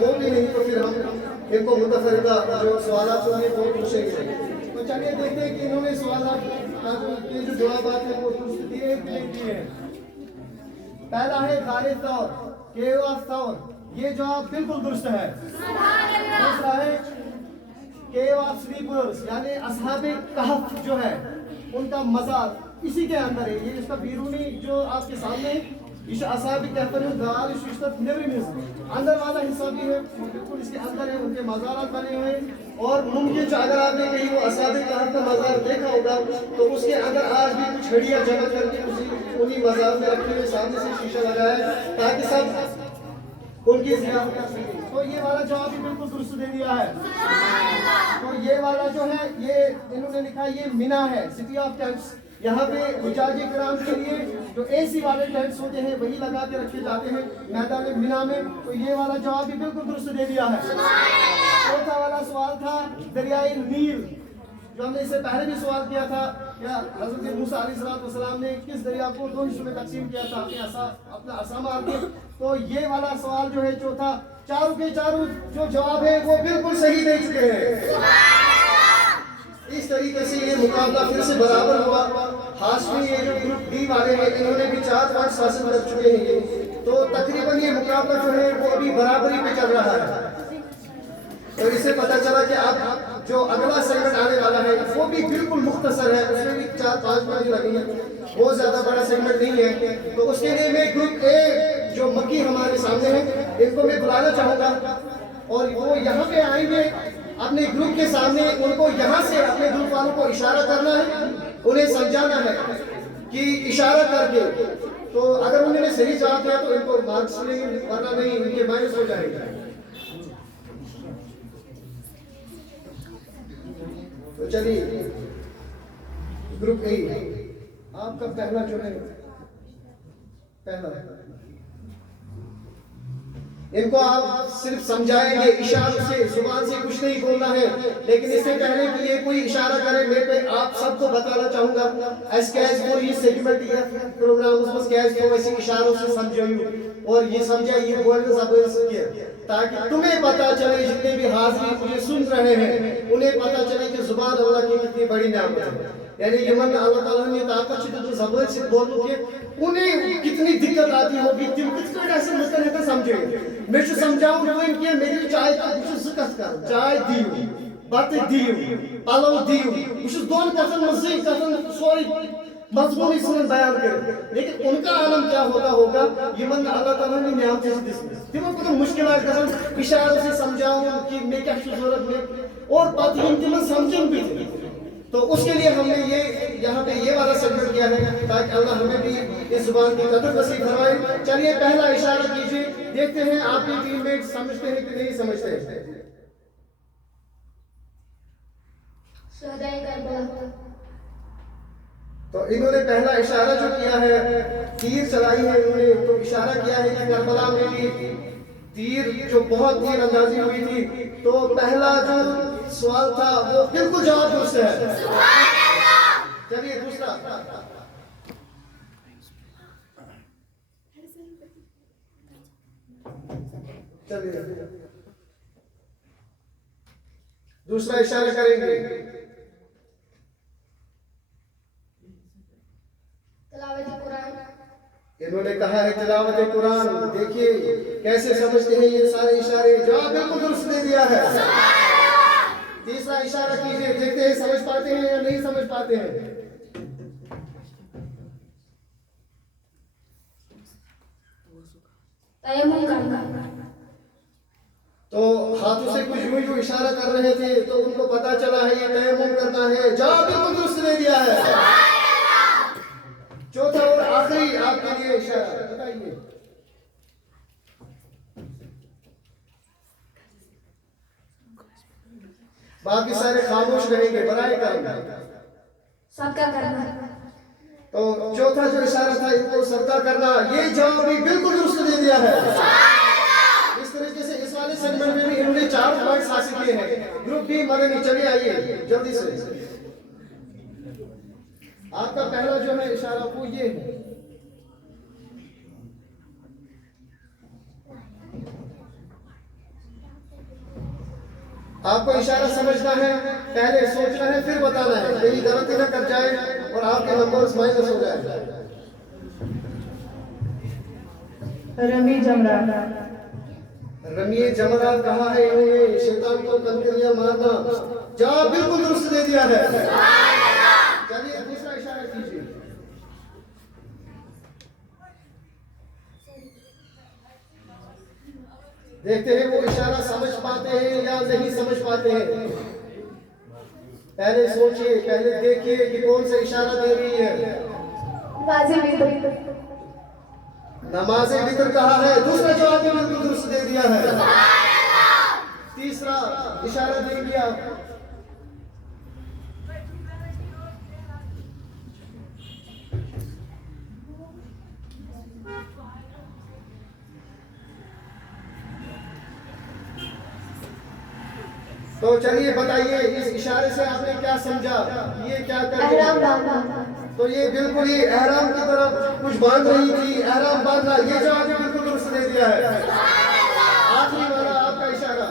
वो भी नहीं तो फिर हम इनको मुतफरिदा जो सवालात होंगे वो पूछेंगे। तो चलिए देखते हैं कि इन्होंने सवालात के जो जवाबात हैं वो दुरुस्त दिए कि नहीं दिए हैं। पहला है गारे तौर केवा तौर, ये जवाब बिल्कुल दुरुस्त है। दूसरा है केवा स्लीपर्स यानी असहाबे कहफ जो है उनका मज़ार इसी के अंदर है। ये इसका बीरूनी जो आपके सामने इस असहाबे कहफ गाल इस अंदर वाला हिस्सा भी है, बिल्कुल इसके अंदर है, उनके मज़ारात बने हुए हैं। और मुमकिन जो अगर आपने कहीं वो असहाबे कहफ का मज़ार देखा होगा तो उसके अंदर आज भी कुछ हड्डियां जमा करके उन्हीं मज़ार में रखे हुए सामने से शीशा लगाया है ताकि सब उनकी ज़ियारत कर सकें। तो ये वाला जवाब भी बिल्कुल दुरुस्त दे दिया है। तो ये वाला जो है ये इन्होंने लिखा ये मिना है, सिटी ऑफ टेंट्स। यहाँ पे हुजाजे किराम के लिए जो एसी वाले टेंट्स होते हैं वही लगा के रखे जाते हैं मैदान मिना में। तो ये वाला जवाब भी बिल्कुल दुरुस्त दे दिया है। चौथा वाला सवाल था दरियाए नील, जो हमने इससे पहले भी सवाल किया था, क्या हज़रत मूसा अलैहिस्सलाम ने किस दरिया को दो हिस्सों में तकसीम किया था अपना असामा आके। तो ये वाला सवाल जो है चौथा, चारों के चारों जो जवाब है वो बिल्कुल सही दे चुके हैं। इस तरीके से ये मुकाबला फिर से बराबर हुआ। हाशमी ये जो ग्रुप डी वाले हैं इन्होंने भी 4 पॉइंट हासिल कर चुके हैं। तो तकरीबन ये मुकाबला जो है वो अभी बराबरी पे चल रहा है। तो इससे पता चला कि अब जो अगला सेगमेंट आने वाला है वो भी बिल्कुल मुख्तसर है, उसमें भी 4-5 मिनट लगेंगे, बहुत ज्यादा बड़ा सेगमेंट नहीं है। तो उसके लिए मैं ग्रुप ए जो मक्की हमारे सामने है इनको मैं बुलाना चाहूंगा और वो यहाँ पे आएंगे अपने ग्रुप के सामने। उनको यहाँ से अपने ग्रुप वालों को इशारा करना है, उन्हें समझाना है कि इशारा करके, तो अगर उन्होंने सही जवाब दिया तो इनको मार्क्स मिलेंगे, वरना नहीं इनके माइनस हो जाएगा। तो चलिए ग्रुप ए आपका पहला जो है पहला इनको आप सिर्फ समझाएंगे इशारों से, जुबान से कुछ नहीं बोलना है। लेकिन इससे पहले कि ये कोई इशारा करे मैं पे आप सबको बताना चाहूंगा एसकेएस को ये सेगमेंट या प्रोग्राम उसमें स्केच को ऐसे इशारों से समझाइए और ये समझाइए बोलने ज़बर से किया ताकि तुम्हें पता चले, जितने भी हाज़िर मुझे सुन रहे हैं उन्हें पता चले कि जुबान अल्लाह की कितनी बड़ी नेमत है। यानी यमन अल्लाह ताला ने ताकत से जो ज़बर से बोलने के उन्हें कितनी दिक्कत आती होगी, तुम किस तरह से मसला है तो समझे। मैं जो समझाऊं वो इनके मेरी चाय का कुछ जिक्र कर चाय दियो बात दियो पालो दियो कुछ दोन कथन मज़ीद कथन सॉरी मजमून इसमें बयान करे। लेकिन उनका आलम क्या होगा यमन अल्लाह ताला ने नियामत से दिस तिमो को तो मुश्किल है कथन इशारों से समझाऊं कि मैं क्या जरूरत है और बात हम समझें भी। तो उसके लिए हमने ये यहाँ पे ये वाला सेगमेंट किया है ताकि अल्लाह हमें भी इस जुबान की कदर नसीब फरमाए। चलिए पहला इशारा कीजिए, देखते हैं आपके टीममेट समझते हैं कि नहीं समझते हैं। तो इन्होंने पहला इशारा जो किया है तीर चलाई है इन्होंने, तो इशारा किया है कि करबला में भी तीर जो बहुत तीर अंदाजी हुई थी। तो पहला जो सवाल था वो बिल्कुल जवाब दुरुस्त है। चलिए दूसरा, चलिए दूसरा इशारा करेंगे। इन्होंने कहा है तिलावत कुरान। देखिए कैसे समझते हैं ये सारे इशारे, जवाब बिल्कुल दुरुस्त दे दिया है। तीसरा इशारा कीजिए, देखते हैं समझ पाते हैं या नहीं समझ पाते हैं। तो हाथों से कुछ यूं इशारा कर रहे थे तो उनको पता चला है ये तयम्मुम करना है, जवाब बिल्कुल दुरुस्त दे दिया है। चौथा और आखिरी आपके लिए इशारा बताइए। बाकी सारे खामोश रहेंगे, बराए करना सबका करना। तो चौथा जो इशारा था इनको सदका करना, ये जवाब भी बिल्कुल दुरुस्त दे दिया है। इस तरीके से इस वाले सेगमेंट में भी इन्होंने 4 पॉइंट्स हासिल किए हैं। ग्रुप बी मदनी, चलिए आइए जल्दी से। आपका पहला जो है इशारा वो ये है। आपको इशारा समझना है, पहले सोचना है, फिर बताना है, कहीं गलती ना कर जाए और आपके नंबर माइनस हो जाए। रमी जमरा। रमिए जमरा कहा है इन्होंने, शैतान को कंकरियां मारना। जवाब बिल्कुल दुरुस्त दे दिया है। चलिए दूसरा इशारा कीजिए। देखते हैं वो इशारा समझ पाते हैं या नहीं समझ पाते हैं। पहले सोचिए, पहले देखिए कि कौन सा इशारा दे रही है। नमाज़े वितर। नमाज़े वितर कहा है, दूसरा जवाब भी बिल्कुल दुरुस्त दे दिया है। तीसरा इशारा दे दिया। तो चलिए बताइए, इस इशारे से आपने क्या समझा, ये क्या कर रही एहराम है? बांधना। तो ये बिल्कुल ही एहराम की तरफ कुछ बांध रही थी, एहराम बांधना, ये जवाब भी बिल्कुल दुरुस्त दे दिया है। आखिरी वाला आपका इशारा।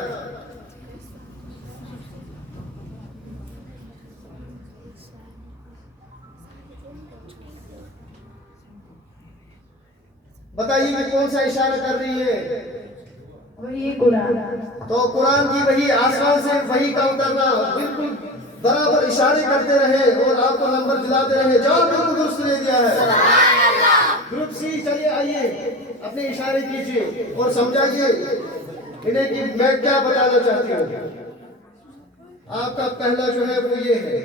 बताइए कि कौन सा इशारा कर रही है। वही कुरान। तो कुरान की वही, आसमान से वही का उतरना, बिल्कुल बराबर इशारे करते रहे और आपको नंबर दिलाते रहे। जवाब बिल्कुल दुरुस्त दे दिया है। ग्रुप सी, चलिए आइए, अपने इशारे कीजिए और समझाइए इन्हें कि मैं क्या बताना चाहती हूँ। आपका पहला जो है वो ये है।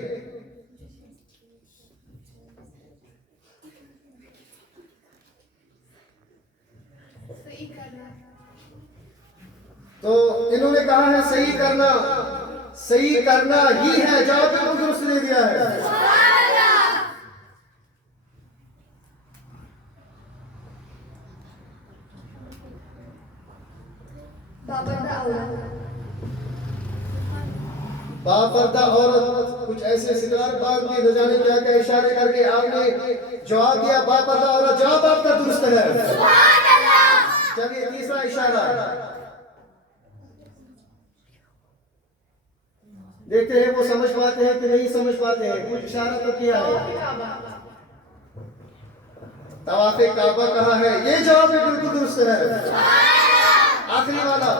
तो इन्होंने कहा है सही करना, सही करना ही है। जवाब बिल्कुल दुरुस्त दे दिया है। बापर्दा औरत। बापर्दा औरत, कुछ ऐसे सितार बाग की, न जाने क्या क्या इशारे करके आपने जवाब दिया बापर्दा औरत। जवाब आपका दुरुस्त है। चलिए तीसरा इशारा देखते हैं, वो समझ पाते हैं कि नहीं समझ पाते हैं। कुछ इशारा तो किया है। तवाफे काबा कहा है, ये जवाब भी बिल्कुल दुरुस्त है। आखिरी वाला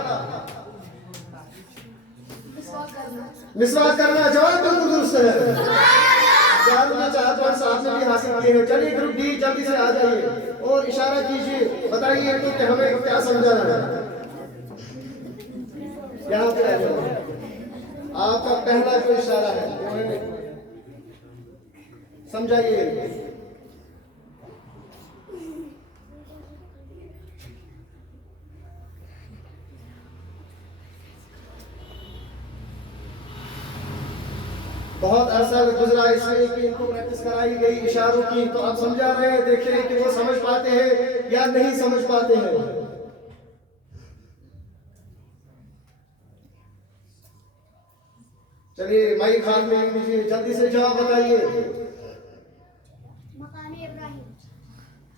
मिसवाक करना, जवाब बिल्कुल दुरुस्त है। चारों में 4 पॉइंट्स आपने भी हासिल किए हैं। चलिए ग्रुप डी, जल्दी से आ जाइए और इशारा कीजिए, बताइए तो कि हमें क्या समझाना है। यहाँ पे आ जाओ। आपका पहला जो इशारा है समझाइए। बहुत अरसा गुजरा इसलिए कि इनको प्रैक्टिस कराई गई इशारों की, तो आप समझा रहे हैं। देख रहे हैं कि वो समझ पाते हैं या नहीं समझ पाते हैं। चलिए माइक हाथ में लीजिए, जल्दी से जवाब बताइए।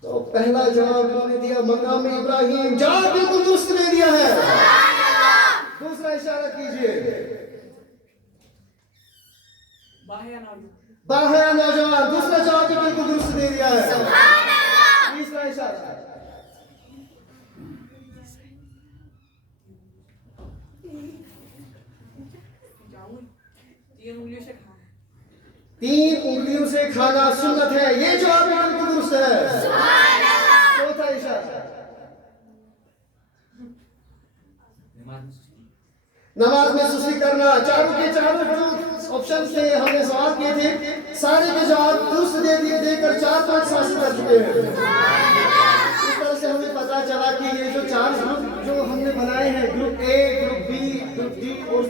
तो पहला जवाब इन्होंने दिया मकाम इब्राहिम। जवाब बिल्कुल दुरुस्त दे दिया है। दूसरा इशारा कीजिए। बाहया नौजवान, दूसरा जवाब भी बिल्कुल दुरुस्त दे दिया है। तीसरा इशारा तीन उंगलियों से खाना सुन्नत है, ये जवाब भी बिल्कुल दुरुस्त है। चौथा इशारा नमाज में सुस्ती करना। चारों के चारों जो ऑप्शन से हमने सवाल किए थे, सारे के जवाब दुरुस्त दे दिए, देकर 4 पॉइंट हासिल कर चुके हैं। इस तरह से हमें पता चला कि ये जो 4 ग्रुप जो हमने बनाए हैं, group A, group B, group D और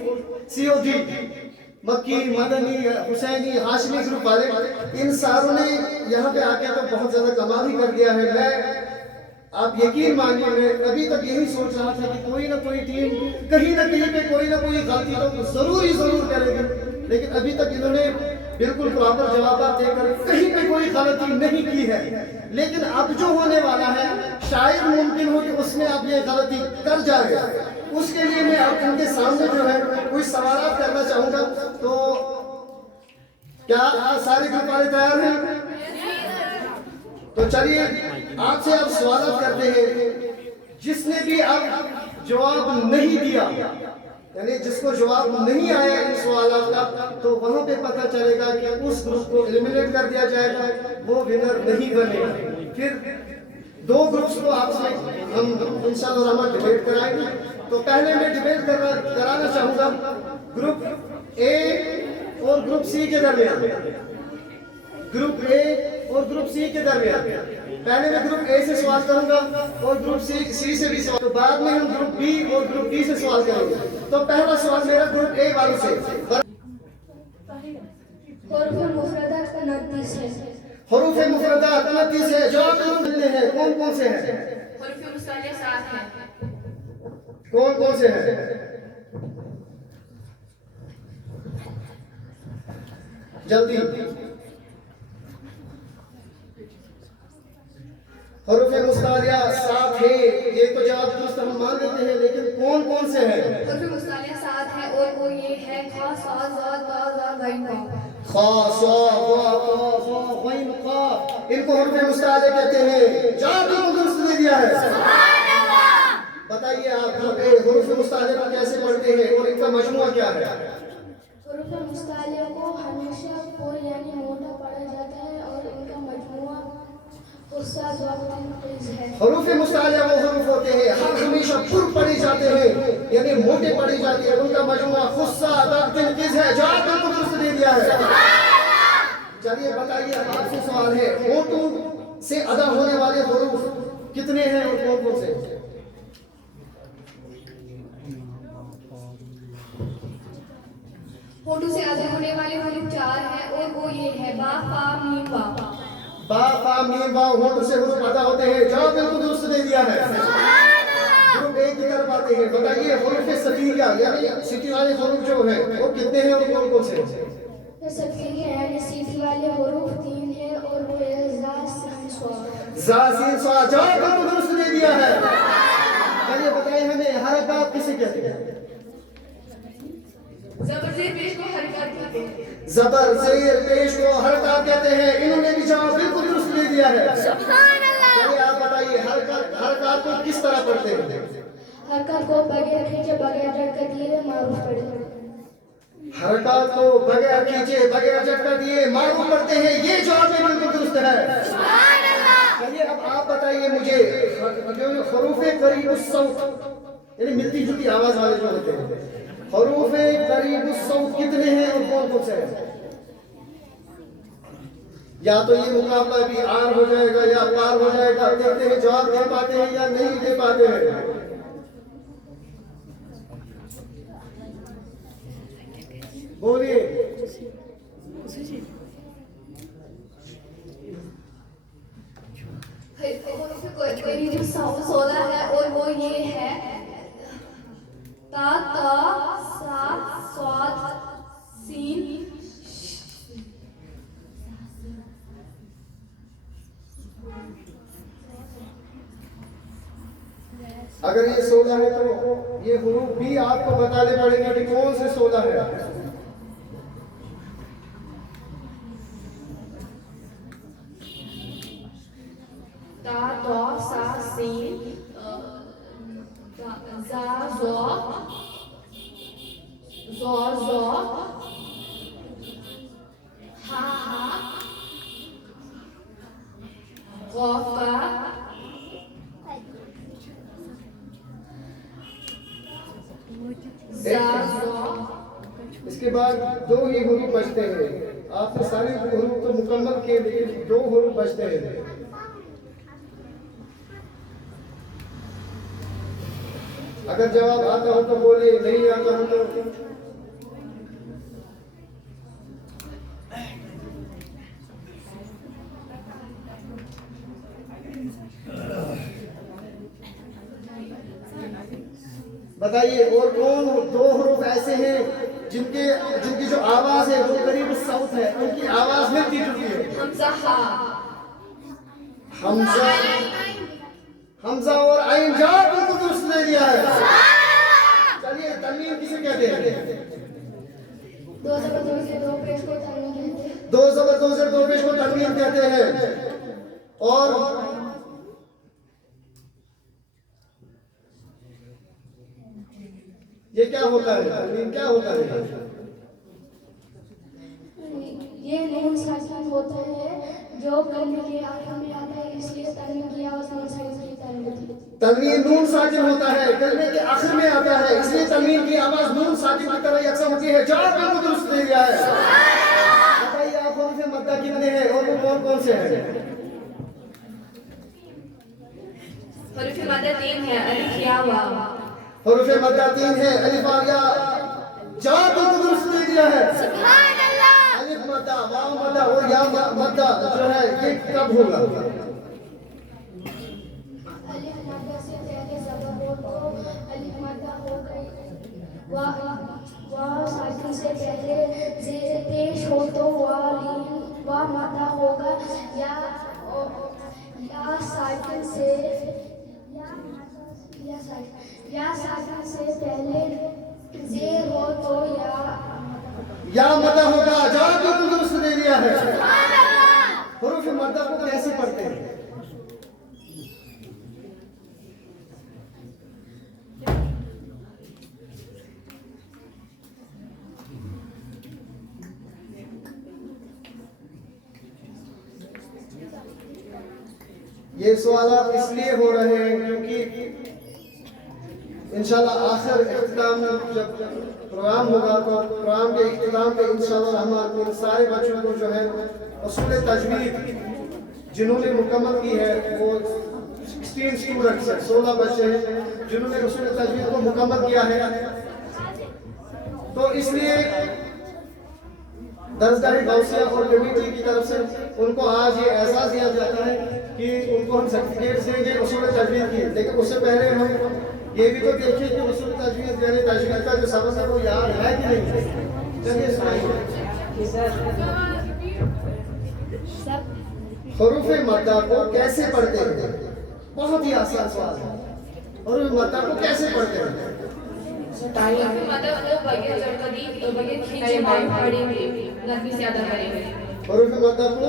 सी और डी, मक्की, मदनी, हुसैनी, हाशमी ग्रुप वाले, इन सारों ने यहाँ पे आके तो बहुत ज्यादा कमाल ही कर दिया है। मैं आप यकीन मानिए, मैं अभी तक यही सोच रहा था कि कोई ना कोई टीम कहीं ना कहीं पे कोई ना कोई गलती तो जरूर करेगी, लेकिन अभी तक इन्होंने बिल्कुल प्रॉपर जवाब देकर कहीं पे कोई गलती नहीं की है। लेकिन अब जो होने वाला है, शायद मुमकिन हो कि उसमें आप ये गलती कर जाए। उसके लिए मैं अब उनके सामने जो है कुछ सवाल करना चाहूंगा। तो क्या आप सारे ग्रुप वाले तैयार हैं? तो चलिए आपसे अब सवाल करते हैं। जिसने भी अब जवाब नहीं दिया, यानी जिसको जवाब नहीं आया इन सवालों का, तो वहां पे पता चलेगा कि उस ग्रुप को एलिमिनेट कर दिया जाएगा, वो विनर नहीं बनेगा। फिर दो ग्रुप्स को आपसे हम इंशाअल्लाह रहमान डिबेट कराएंगे। तो पहले मैं डिबेट कराना चाहूंगा ग्रुप ए और ग्रुप सी के दरमियान। ग्रुप ए और ग्रुप सी के दरमियान पहले मैं ग्रुप ए से सवाल करूंगा और ग्रुप सी से भी सवाल, तो बाद में हम ग्रुप बी और ग्रुप डी से सवाल करेंगे। तो पहला सवाल मेरा ग्रुप ए वालों से। हुरूफ मुफरदात 29 है। हुरूफ मुफरदात 29 है। जवाब मिलते हैं, कौन कौन से हैं? हुरूफ मुस्तालिया 7 है। कौन कौन से हैं? जल्दी। हुरूफ मुस्तालिया 7 है, ये तो जवाब दुरुस्त हम मान लेते हैं, लेकिन कौन कौन से हैं? हुरूफ मुस्तालिया 7 है और वो ये है खा सा ज़ा ता ज़ा गैन का। खा सा वा ता ज़ा गैन का, इनको हुरूफ मुस्तालिया कहते हैं। जवाब दुरुस्त दे दिया है। सुभान अल्लाह। बताइए आप ग्रुप ए हुरूफ मुस्तालिया को कैसे पढ़ते हैं और इनका मजमूआ क्या है? हुरूफ मुस्तालिया को हमेशा पुर यानी मोटा पढ़ा जाता है और इनका मजमूआ हुस्सा है। हुरूफ मुस्तालिया वो हुरूफ होते हैं हम हमेशा पुर पढ़े जाते हैं, यानी मोटे पढ़े जाते हैं, उनका मजमूआ हुस्सा तनकीज़ है। जवाब बिल्कुल दुरुस्त दे दिया है। चलिए बताइए, आपसे सवाल है, होठों से अदा होने वाले हुरूफ कितने हैं और कौन कौन से? होठों से अदा होने वाले हुरूफ 4 हैं और वो ये है बा फा मीम बा। बा फा मीम बा होठ से हुरूफ अदा होते हैं। जवाब बिल्कुल दुरुस्त दे दिया है। ग्रुप ए की तरफ आते हैं। बताइए हुरूफ सकीला यानी सीटी वाले हुरूफ जो हैं वो कितने हैं और कौन कौन से? सकीले यानी सीटी वाले हुरूफ 3 हैं और वो है ज़ा सीन स्वाद। ज़ा सीन स्वाद। जवाब बिल्कुल दुरुस्त दे दिया है। चलिए बताइए हमें हरकत किसे कहते हैं? ज़बर ज़ेर पेश को हरकत कहते हैं। ज़बर ज़ेर पेश को हरकत कहते हैं। इन्होंने भी जवाब बिल्कुल दुरुस्त दे दिया है। सुभान अल्लाह। चलिए आप बताइए हरकत को किस तरह पढ़ते हैं? हरकत को बगैर खींचे बगैर झटका दिए मारूफ पढ़ते हैं। हरकत को बगैर खींचे बगैर झटका दिए मारूफ पढ़ते हैं। ये जवाब बिल्कुल दुरुस्त है। सुभान अल्लाह। चलिए अब आप बताइए मुझे हुरूफ करीबुस सौत यानी मिलती जुलती आवाज वाले जो होते हैं, हुरूफ करीबुस सौत कितने हैं और कौन कौन से हैं? या तो ये मुकाबला भी आर हो जाएगा या पार हो जाएगा। देखते हैं जवाब दे पाते हैं या नहीं दे पाते हैं। बोलिए। करीब 16 है और वो ये है ता ता सा स्वाद सीन। अगर ये 16 है तो ये हुरूफ भी आपको बताने पड़ेंगे कि कौन से 16 है। ता ता सा सीन जा ज़ो ज़ो ज़ो हा हा ग़ाफ़ का इसके बाद दो ही हुरूफ बचते हैं। आपने सारे हुरूफ तो मुकम्मल किए लेकिन दो हुरूफ बचते हैं। अगर जवाब आता हो तो बोले, नहीं आता हो तो बताइए। और कौन दो हुरूफ ऐसे हैं जिनकी जो आवाज है वो करीब साउथ है, उनकी आवाज मिलती जुलती है? हमजा हा हमजा हमजा और आइन। जवाब बिल्कुल दुरुस्त दे दिया है। चलिए तनवीन किसे कहते हैं? दो जबर दो से दो पेश को तनवीन कहते हैं। दो जबर दो से दो पेश को तनवीन कहते हैं। और ये क्या होता है? तनवीन क्या होता है? ये नून साकिन होता है जो कलमे के आखिर में आता है, इसलिए तनवीन की आवाज नून साकिन की तनवीन। तनवीन नून साकिन होता है, कलमे के आखिर में आता है, इसलिए तनवीन की आवाज नून साकिन की तरह यकसा होती है। जवाब बिल्कुल दुरुस्त दे दिया है। बताइए आप कौन से मद्दा कितने हैं और वो कौन कौन से हैं? हुरूफ मद्दा 3 है, अलिफ या वाव। हुरूफ मद्दा 3 है, अलिफ और या। जवाब बिल्कुल दुरुस्त दे दिया है। सुभान अल्लाह। अलिफ मद्दा, वाव मद्दा और या मद्दा जो है ये कब होगा? अलिफ मद्दा से पहले जबर हो तो अलिफ मद्दा हो गई। वाव साकिन से पहले जेर पेश हो तो वाव मद्दा होगा। या साकिन से पहले जेर हो तो या मद्दा होगा। जवाब बिल्कुल दुरुस्त दे दिया है। हुरूफ मद्दा को कैसे पढ़ते हैं? ये सवाल इसलिए हो रहे हैं क्योंकि इंशाल्लाह आखिर इख्तिताम जब प्रोग्राम होगा तो प्रोग्राम के इख्तिताम पे इंशाल्लाह हम इन सारे बच्चों को जो है उसूल तजवीद जिन्होंने मुकम्मल की है वो 16 स्टूडेंट्स हैं, 16 बच्चे हैं जिन्होंने उसूल तजवीद को मुकम्मल किया है। तो इसलिए दरसगाह गौसिया और कमेटी की तरफ से उनको आज ये एहसास दिया जाता है कि उनको हम सर्टिफिकेट देंगे उसूल तजवीद की। लेकिन उससे पहले हम ये भी तो देखिए कि उसूल तजवीद यानी तजवीद का जो सबक है वो याद है कि नहीं। चलिए सुनाइए। हुरूफ मद्दा को कैसे पढ़ते हैं? बहुत ही आसान सवाल है। हुरूफ मद्दा को कैसे पढ़ते हैं? हुरूफ मद्दा को बगैर जड़ का दी तो बगैर खींचे बाहर पढ़ेंगे, नरमी से अदा करेंगे। हुरूफ मद्दा को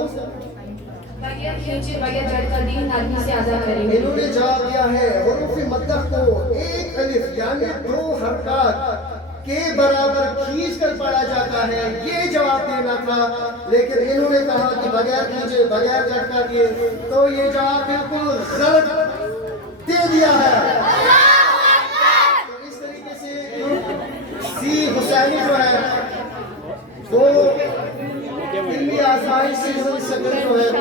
बगैर खींचे बगैर जड़ का दी नरमी से अदा करेंगे। इन्होंने जवाब दिया है हुरूफ मद्दा को एक अलिफ यानी 2 हरकत के बराबर खींच कर पढ़ा जाता है, ये जवाब देना था। लेकिन इन्होंने कहा कि बगैर खींचे बगैर झटका दिए, तो ये जवाब बिल्कुल गलत दे दिया है। तो इस तरीके से सी हुसैनी जो है वो इनकी आजमाइश से जो है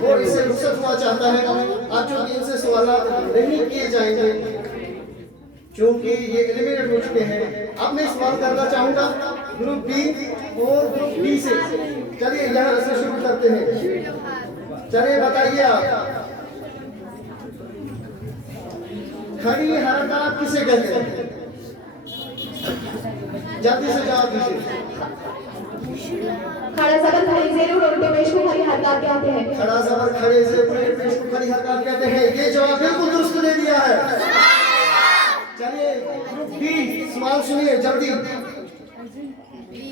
वो इसे रुखसत हुआ चाहता है। अब चूंकि इनसे सवाल नहीं किए जाएंगे क्योंकि ये एलिमिनेट हो चुके हैं, अब मैं सवाल करना चाहूंगा ग्रुप बी और ग्रुप बी से। चलिए यहाँ से शुरू करते हैं। चलिए बताइए आप खड़ी हरकत किसे कहते हैं? जल्दी से जवाब दीजिए। खड़ा जबर खड़ी जेर और उल्टे पेश को खड़ी हरकत कहते हैं। खड़ा जबर खड़े से उल्टे पेश को खड़ी हरकत कहते हैं, ये जवाब बिल्कुल दुरुस्त दे दिया है। चलिए ग्रुप बी सवाल सुनिए जल्दी।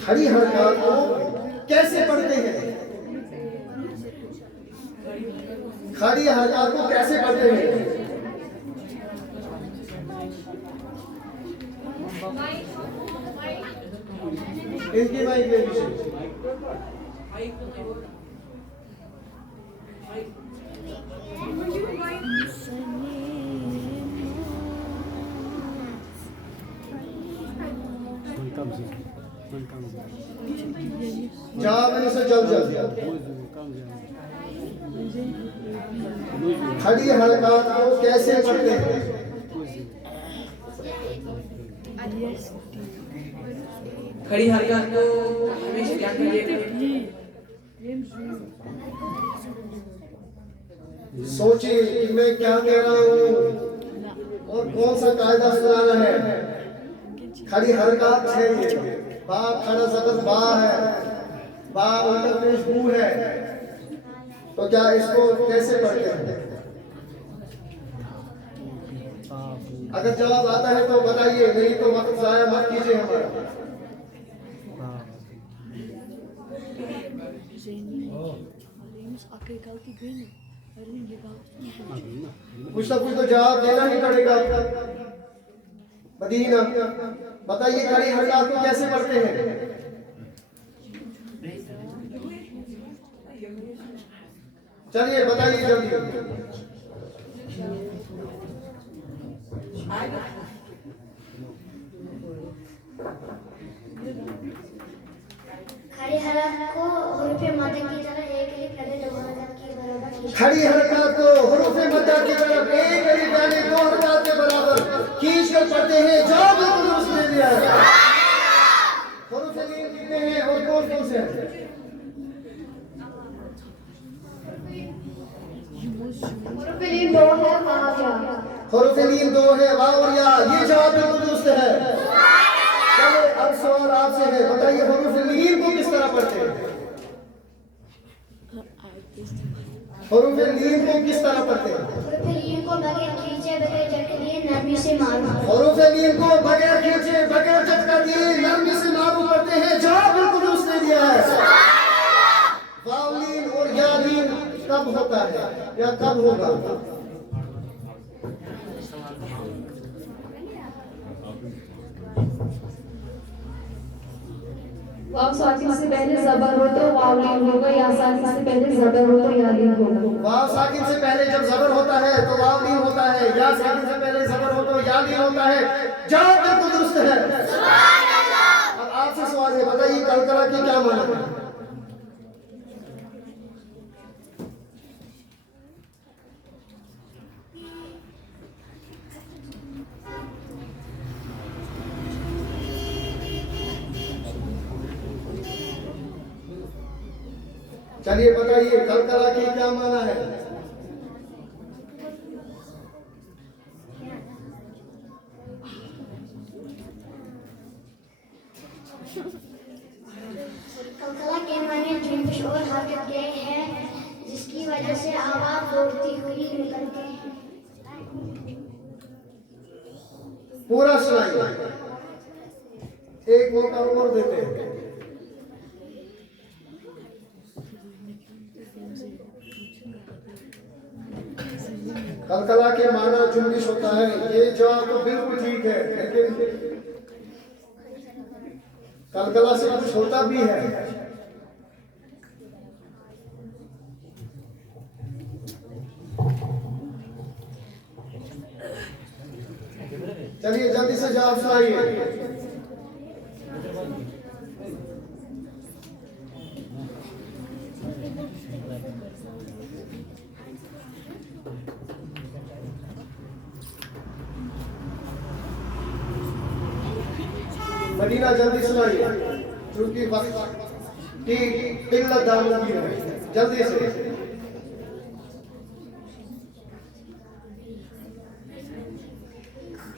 खड़ी हरकत को कैसे पढ़ते हैं? खड़ी हरकत को कैसे पढ़ते हैं? इनकी माइक ले लीजिए। जवाब इनसे जल्द खड़ी हरकत को कैसे पढ़ते हैं? खड़ी हरकत को हमेशा क्या करिएगा? सोचिए कि मैं क्या कह रहा हूँ और कौन सा कायदा सुनाना है। खड़ी हरकत है ये, बा खड़ा जबर बा है, बा उल्टा पेश बू है, तो क्या इसको कैसे पढ़ते हैं? अगर जवाब आता है तो बताइए, नहीं तो वक्त जाया मत कीजिए हमारा। कुछ ना कुछ तो जवाब देना ही पड़ेगा। मदीना, बताइए खड़ी हरकत को कैसे पढ़ते हैं? चलिए बताइए जल्दी। खड़ी हरकत को हुरूफ मद की तरह एक लिख पहले दो हरकत के बराबर खड़ी हरकत को हुरूफ मद की तरफ एक अलिफ पहले दो हरकत के बराबर खींच कर पढ़ते हैं। जवाब बिल्कुल उसने दिया है। हुरूफ लीन कितने हैं और कौन कौन से हैं? हुरूफ लीन 2 है, वाव या। हुरूफ लीन 2 है, वाव और या। ये जवाब बिल्कुल दुरुस्त है। चलो अब सवाल आपसे है, बताइए हुरूफ लीन को किस तरह पढ़ते हैं? हुरूफ लीन को किस तरह पढ़ते हैं? हुरूफ लीन को बगैर खींचे बगैर झटके दिए नरमी से मारो। हुरूफ लीन को बगैर खींचे बगैर झटका दिए नरमी से मारू पढ़ते हैं। जवाब बिल्कुल उसने दिया है। वाव लीन और या लीन कब होता है या कब होगा? वाव साकिन से पहले जबर हो तो वाव लीन होगा, या साकिन से पहले जबर हो तो या लीन होगा। वाव साकिन से पहले जब जबर होता है तो वाव लीन होता है, या साकिन से पहले जबर हो तो या लीन होता है। जवाब बिल्कुल दुरुस्त है। अब आपसे सवाल है, बताइए कलकला की क्या माना है? चलिए बताइए कलकला की क्या माना है? कलकला के माने जुम्बिश और हरकत के हैं जिसकी वजह से आवाज दौड़ती हुई निकलती है। पूरा सुनाइए, एक मौका और देते हैं। कलकला के माना जुम्बिश होता है, ये जवाब तो बिल्कुल ठीक है, लेकिन कलकला से कुछ होता भी है। चलिए जल्दी से जवाब सुनाइए। मदीना जल्दी सुनाइए, क्योंकि वक्त की किल्लत दामों की है। जल्दी से।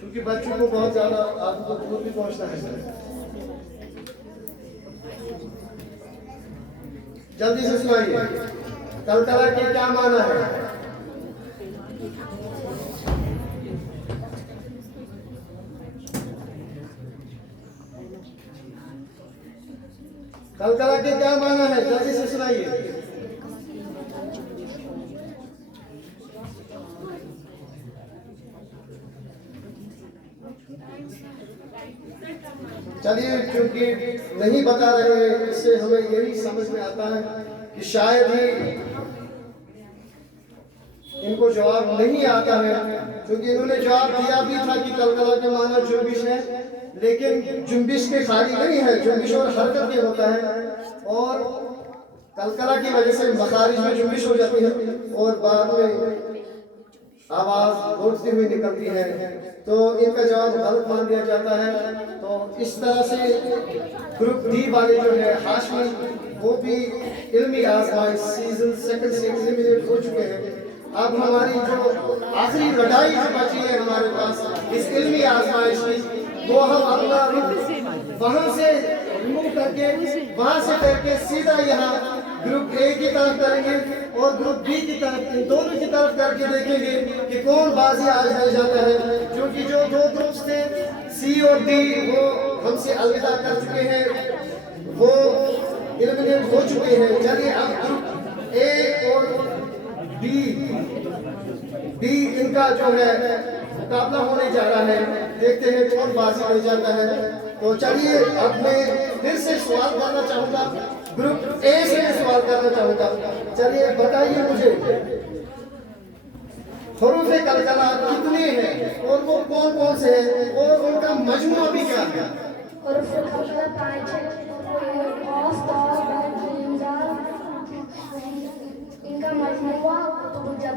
क्योंकि बच्चों को बहुत ज्यादा आपको दूर भी पहुंचना है। जल्दी से सुनाइए, कलकला के क्या माना है? कलकला के क्या माना है? जल्दी से सुनाइए। चलिए, क्योंकि नहीं बता रहे हैं, इससे हमें यही समझ में आता है कि शायद ही इनको जवाब नहीं आता है, क्योंकि इन्होंने जवाब दिया भी था कि कलकला के माना जुम्बिश है, लेकिन जुम्बिश के खाली नहीं है, जुम्बिश और हरकत के होता है, और कलकला की वजह से मखारिज में जुम्बिश हो जाती है और बाद में आवाज दौड़ती हुई निकलती है, तो इनका जवाब गलत मान दिया जाता है। तो इस तरह से ग्रुप डी वाले जो है हाशमी, वो भी इल्मी आजमाइश सीजन सेकंड से एलिमिनेट हो चुके हैं। अब हमारी जो आखिरी लड़ाई जो बची है हमारे पास इस इल्मी आजमाइश की, वो हम अपना वहां से रिमूव करके वहां से करके सीधा यहाँ ग्रुप ए की तरफ करेंगे और ग्रुप बी की तरफ, इन दोनों की तरफ करके देखेंगे कि कौन बाजी आज रह जाता है। क्योंकि जो दो ग्रुप्स थे सी और डी, वो हमसे अलविदा कर चुके हैं, वो एलिमिनेट हो चुके हैं। चलिए अब ग्रुप ए और बी इनका जो है मुकाबला होने जा रहा है। देखते हैं कौन बाजी हो जाता है। तो चलिए अब मैं फिर से सवाल करना चाहूंगा, ग्रुप ए से मैं सवाल करना चाहूंगा। चलिए बताइए मुझे हरूफ कलकला कितने हैं और वो कौन कौन से हैं और उनका मजमूआ भी क्या है? हरूफ कलकला 5 है। क़ाफ ता जीम दाल, इनका मजमूआ कुतुबुल है।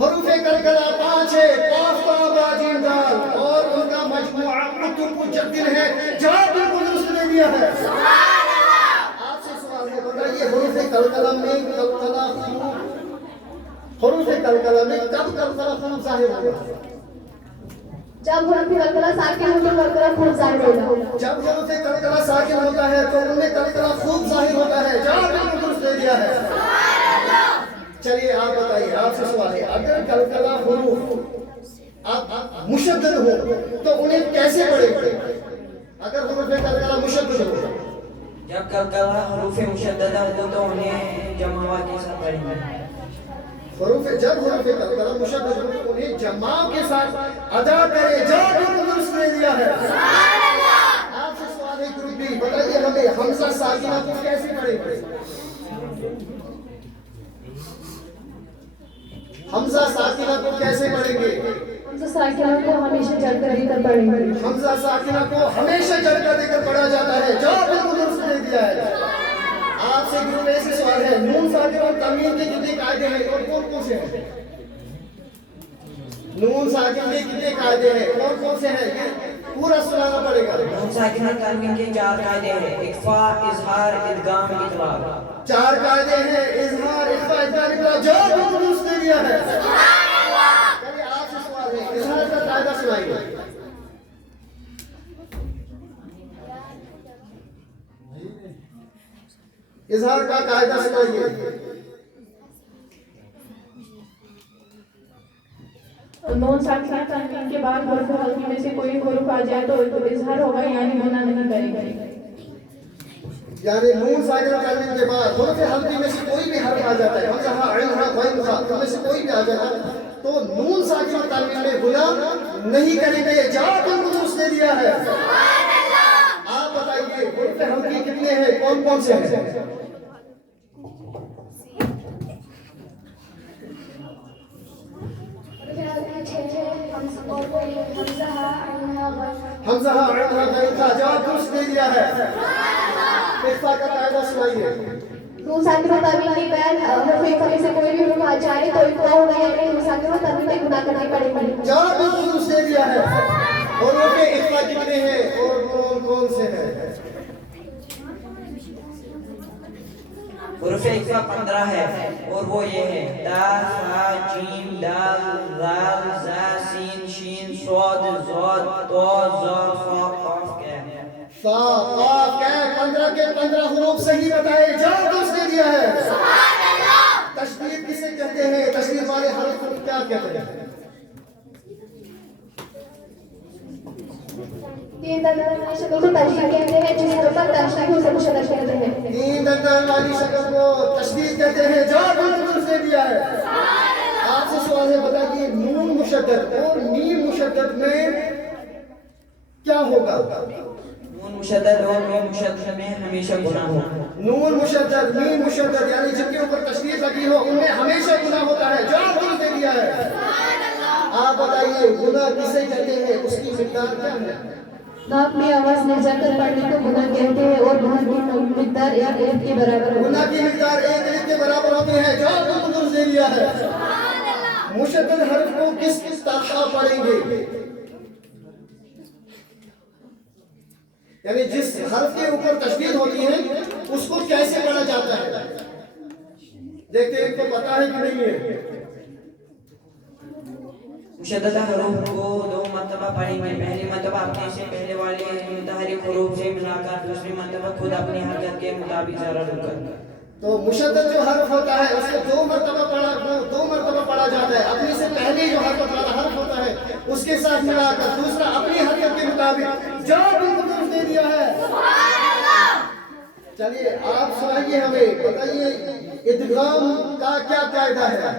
हरूफ कलकला 5 है, क़ाफ ता बा जीम दाल, और उनका मजमूआ कुतुबुल है। जवाब बिल्कुल दुरुस्त दे दिया है। आपसे सवाल है, बताइए हरूफ कलकला में कब कलकला खूब ज़ाहिर होगा? जब हरूफ कलकला साकिन हो तो कलकला खूब ज़ाहिर होगा। जब हरूफ कलकला साकिन होता है तो उनमें कलकला खूब ज़ाहिर होता है। जवाब बिल्कुल दुरुस्त दे दिया है। चलिए आप बताइए, आपसे सवाल है, अगर कलकला हरूफ आप मुशद्दद हो तो उन्हें कैसे पढ़ेंगे? अगर हरूफ कलकला मुशद्दद हो, जब कलकला हरूफ मुशद्ददा हो तो उन्हें जमावा के साथ पढ़ेंगे। जब हरूफ कलकला मुशद्दद हो तो उन्हें जमा के साथ अदा करें। जवाब बिल्कुल दुरुस्त दे दिया है। आपसे सवाल है ग्रुप बी, बताइए हमें हमजा साकिना को कैसे पढ़ेंगे? हमजा साकिना को कैसे पढ़ेंगे? हमजा साकिना को हमेशा जड़ कर देकर पढ़ेंगे। हमजा साकिना को हमेशा जड़ कर देकर पढ़ा जाता है। जवाब बिल्कुल दुरुस्त दे दिया है। आपसे ग्रुप ए से सवाल है, नून साकिन और तमीम के कितने कायदे हैं और कौन कौन से हैं? नून साकिन के कितने कायदे हैं और कौन से हैं? ये पूरा सुनाना पड़ेगा। नून साकिन और तनवीन के 4 कायदे हैं, इख्फा, इजहार, इदगाम, इतलाक। 4 कायदे हैं, इजहार, इख्फा, इदगाम, इतलाक। जवाब बिल्कुल दुरुस्त दे दिया है। चलिए आपसे सवाल है, इजहार का कायदा सुनाइए। इजहार का कायदा सुनाइए। नून साकिना तनवीन के बाद हरूफ हल्की में से कोई हरूफ आ जाए तो इजहार होगा, यानी गुना नहीं करेंगे। यानी नून साकिन तनवीन के बाद हरूफ हल्की में से कोई भी हर्फ आ जाता है, हमजा हा ऐन हा गैन हा, इनमें से कोई भी आ जाता है तो नून साकिन और तनवीन में गुना नहीं करेंगे। जवाब बिल्कुल दुरुस्त दे दिया है। आप बताइए हरूफ हल्की कितने हैं, कौन कौन से हैं? हमजा हा ऐन हा गैन हा, जवाब दुरुस्त दे दिया है। इख्फा का कायदा सुनाइए। नून साकिन और तनवीन के बाद हरूफ इख्फा में से कोई भी हरूफ आ जाए तो इख्फा होगा, यानी नून साकिन और तनवीन में गुना करनी पड़ेगी। जवाब बिल्कुल दुरुस्त दे दिया है। और वो के इख्फा कितने हैं और कौन कौन से हैं? हरूफ इख्फा 15 है और वो ये है, दाल, हा, जीम, दाल, लाल, जा, सीन, शीन, सौद, ज़ौद, तो, ज़ा, फा, क़ाफ, कैफ। फा, क़ाफ, कैफ, 15 के 15 हुरूफ सही बताए। जवाब दुरुस्त दे दिया है। तशदीद किसे कहते हैं? तशदीद वाले हर्फ को क्या कहते हैं? 3 दंडान वाली शक्ल को तशदीद कहते हैं, जिस हर्फ पर तशदीद हो उसे मुशद्दद कहते हैं। 3 दंडान वाली शक्ल को तशदीद कहते हैं। जवाब बिल्कुल दुरुस्त दे दिया है। आपसे सवाल है, बताइए नून मुशद्दद और मीम मुशद्दद में क्या होगा? नून मुशद्दद और मीम मुशद्दद में हमेशा गुना होगा। नून मुशद्दद, मीम मुशद्दद, यानी जिनके ऊपर तशदीद लगी हो उनमें हमेशा गुना होता है। जवाब दुरुस्त दे दिया है। आप बताइए गुना किसे कहते हैं, उसकी मिकदार क्या है? नाक में आवाज ले जाकर पढ़ने को गुना कहते हैं और गुना की मिकदार 1 अलिफ के बराबर होती है। गुना की मिकदार 1 अलिफ के बराबर होती है। जवाब बिल्कुल दुरुस्त दे दिया है। मुशद्दद हर्फ को किस तरह पढ़ेंगे? यानी जिस हर्फ के ऊपर तशदीद होती है उसको कैसे पढ़ा जाता है? देखते हैं इनको पता है कि नहीं है। मुशद्दद हरूफ को 2 मरतबा पढ़ेंगे। पहली मरतबा अपने से पहले वाले मुतहर्रिक हरूफ से मिलाकर, दूसरी मरतबा खुद अपनी हरकत के मुताबिक ज़रा रुककर। तो मुशद्दद जो हर्फ होता है उसको 2 मरतबा पढ़ा जाता है। अपने से पहले जो हरकत वाला हर्फ होता है उसके साथ मिलाकर, दूसरा अपनी हरकत के मुताबिक। जवाब बिल्कुल दुरुस्त दे दिया है। चलिए आप सुनाइए, हमें बताइए इदगाम का क्या कायदा है।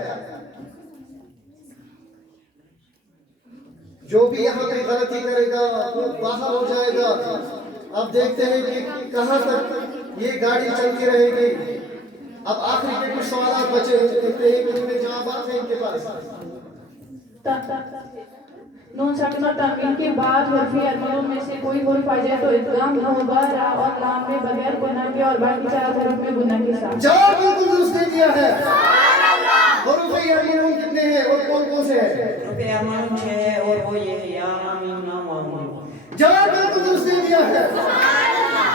जो भी यहाँ पे गलती करेगा वो बाहर हो जाएगा। अब देखते हैं कि कहाँ तक ये गाड़ी चलती रहेगी। अब आखिरी के कुछ सवाल बचे हैं, देखते हैं कि उनमें जवाब हैं इनके पास। नून साकिन और तनवीन के बाद हरफी अरमलों में से कोई हुर्फ आ जाए तो इदगाम होगा रा और लाम में बगैर गुना के और बाकी 4 हुरूफ में गुना के साथ। जवाब बिल्कुल दुरुस्त दे दिया है। हुरूफ अरमल कितने हैं और कौन कौन से हैं? हुरूफ अरमल 6 है और वो ये है या मीम ना वाव। जवाब बिल्कुल दुरुस्त दे दिया है।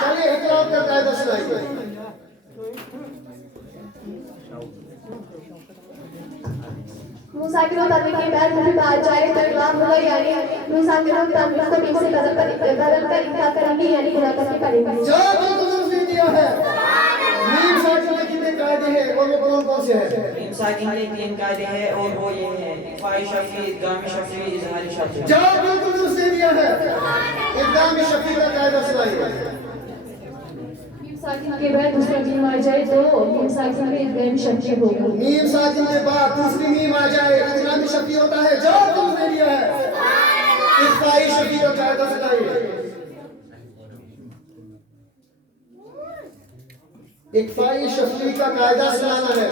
चलिए इकरार का कायदा सुनाइए। नून साकिन और तनवीन के बाद हरफ आ जाए तो इदगाम होगा, यानी नून साकिन और तनवीन को मीम से बदल कर इख्फा करेंगे, यानी गुना करनी पड़ेगी। जवाब बिल्कुल दुरुस्त दे दिया है। मीम साकिन में कितने कायदे हैं और वो कौन कौन से हैं? मीम साकिन के 3 कायदे हैं और वो ये है इख्फाई शफी, इदगाम शफी, इजहारी शफी। जवाब बिल्कुल दुरुस्त दे दिया है। इदगाम शफी का कायदा सुनाइए। साकिन के बाद दूसरा मीम आ जाए तो मीम साकिन में इदगाम शफी होगा। मीम साकिन के बाद दूसरी मीम आ जाए इदगाम शफी होता है। जवाब दुरुस्त दे दिया है। इख्फाई शफी का कायदा सुनाइए। इख्फाई शफी का कायदा सुनाना है।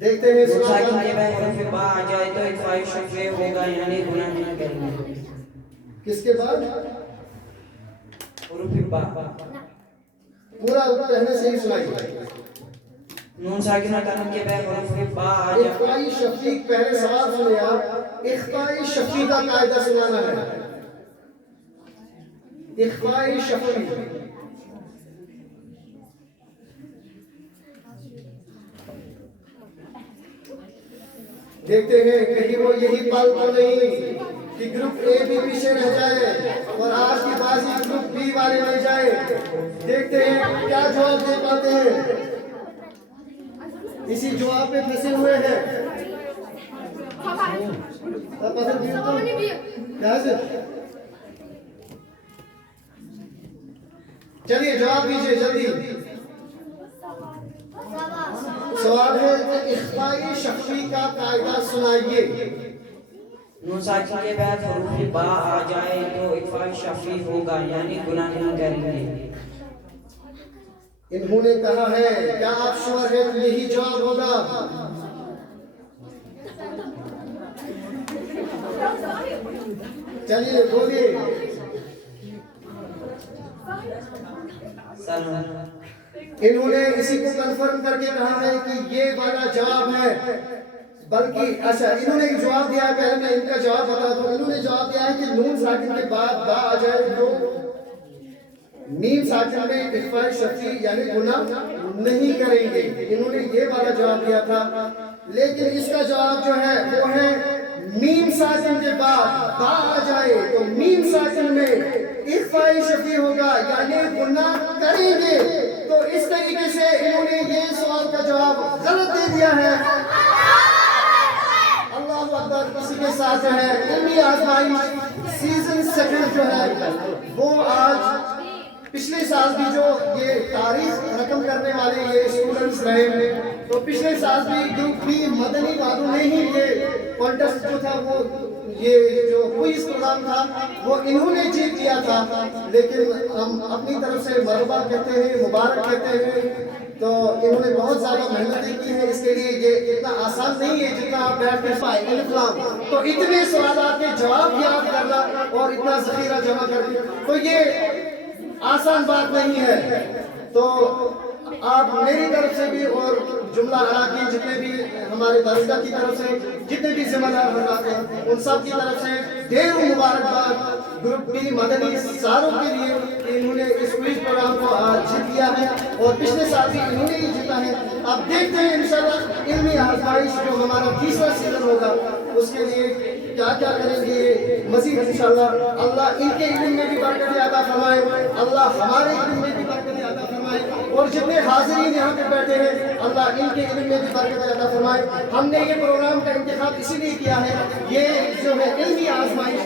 देखते हैं नून साकिन के बाद हुरूफ बा आ जाए तो इख्फाई शफी होगा, यानी गुना नहीं करेंगे। किसके बाद? हुरूफ बा। पूरा पहले से ही सुनाइए। नून साकिन और तनवीन के बाद हुरूफ बा आ जाए। इख्फाई शफी, पहले सवाल सुने आप। इख्फाई शफी का कायदा सुनाना है। इख्फाई शफी। देखते हैं कहीं वो यही पल तो नहीं कि ग्रुप ए भी पीछे रह जाए और आज की बाजी ग्रुप बी वाले ले जाए। देखते हैं क्या जवाब दे पाते हैं। इसी जवाब पे फंसे हुए हैं। चलिए जवाब दीजिए जल्दी। सवाल है कि इख्फाई शफी का कायदा सुनाइए। नून साकिन के बाद हुरूफ बा आ जाए तो इख्फाई शफी होगा, यानी गुनाह नहीं करेंगे। इन्होंने कहा है, क्या आप श्योर है यही जवाब होगा? चलिए बोलिए। इन्होंने इसी को कंफर्म करके कहा है कि ये वाला जवाब है। बल्कि अच्छा, इन्होंने जवाब दिया है, पहले मैं इनका जवाब बता दूं। इन्होंने जवाब दिया है कि नून साकिन के बाद बा आ जाए तो मीम साकिन में इख्फाई शफी यानी गुनाह नहीं करेंगे। इन्होंने ये वाला जवाब दिया था, लेकिन इसका जवाब जो है वो है मीम साकिन के बाद बा आ जाए तो मीम साकिन में इख्फाई शफी होगा, यानी गुनाह करेंगे। तो इस तरीके से इन्होंने ये सवाल का जवाब गलत दे दिया है। अल्लाह अकबर। इसी के साथ जो है इल्मी आजमाइश सीजन 2 जो है वो आज पिछले साल भी जो ये तारीख रकम करने वाले ये स्टूडेंट्स रहे, तो पिछले साल भी ग्रुप बी मदनी वालों ने ही ये कॉन्टेस्ट जो था वो ये जो क्विज प्रोग्राम था वो इन्होंने जीत लिया था। लेकिन हम अपनी तरफ से मरहबा कहते हैं, मुबारक कहते हैं। तो इन्होंने बहुत ज़्यादा मेहनत की है, इसके लिए ये इतना आसान नहीं है जितना आप बैठ कर पाए। तो इतने सवालों के जवाब याद करना और इतना ज़ख़ीरा जमा करना तो ये आसान बात नहीं है। तो आप मेरी तरफ से भी और जुमला अराकीन जितने भी हमारे दरगाह की तरफ से जितने भी जिम्मेदार बनाते हैं उन सब की तरफ से ढेर मुबारकबाद ग्रुप बी मदनी सारों के लिए कि इन्होंने इस क्विज प्रोग्राम को आज जीत लिया है और पिछले साल भी इन्होंने ही जीता है। अब देखते हैं इंशाल्लाह इल्मी आजमाइश जो हमारा 20वां सीजन होगा उसके लिए क्या क्या करेंगे मजीद इंशाल्लाह। अल्लाह इनके इल्म में भी बरकत अता फरमाए, अल्लाह हमारे इल्म में भी बरकत अता फरमाए और जितने हाजिरीन यहाँ पे बैठे हैं अल्लाह इनके इल्म में भी बरकत अता फरमाए। हमने ये प्रोग्राम का इंतखाब इसीलिए किया है, ये जो है इल्मी आजमाइश,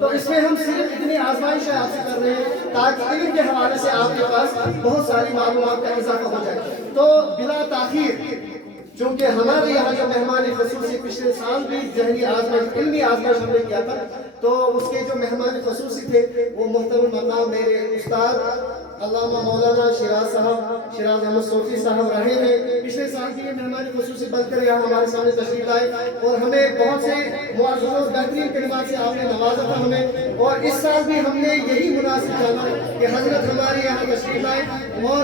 तो इसमें हम सिर्फ इतनी आजमाइश आपसे कर रहे हैं ताकि इल्म के हवाले से आपके पास बहुत सारी मालूमात का इजाफा हो जाए। तो बिला ताखीर, चूंकि हमारे यहाँ जो मेहमान खसूसी पिछले साल भी जहनी आजमाइश, इल्मी आजमाइश हमने किया था, तो उसके जो मेहमान खसूसी थे वो मुहतरम मकाम मेरे उस्ताद अल्लामा मौलाना शिराज अहमद सोफी साहब रहे हैं। पिछले साल की ये मेहमान खसूसी बनकर यहाँ हमारे सामने तशरीफ लाए और हमें बहुत से मुआज़्ज़ज़ और बेहतरीन कलिमात से आपने नवाजा था हमें। और इस साल भी हमने यही मुनासिब जाना कि हजरत हमारे यहाँ तशरीफ लाए और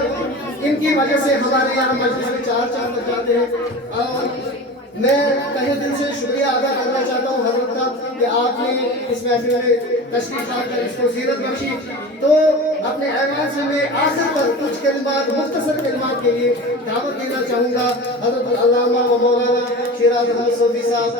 इनकी वजह से हमारे यहाँ मजलिस में चार बज जाते हैं। और मैं तहे दिल से शुक्रिया अदा करना चाहता हूँ हजरत का कि आपने इस महफिल में तशरीफ लाकर इसको ज़ीनत बख्शी। तो अपने ऐवान से मैं आखिर पर कुछ कलिमात, मुख्तसर कलिमात के लिए दावत देना चाहूँगा। हजरत अल्लामा व मौलाना शिराज अहमद सोफी साहब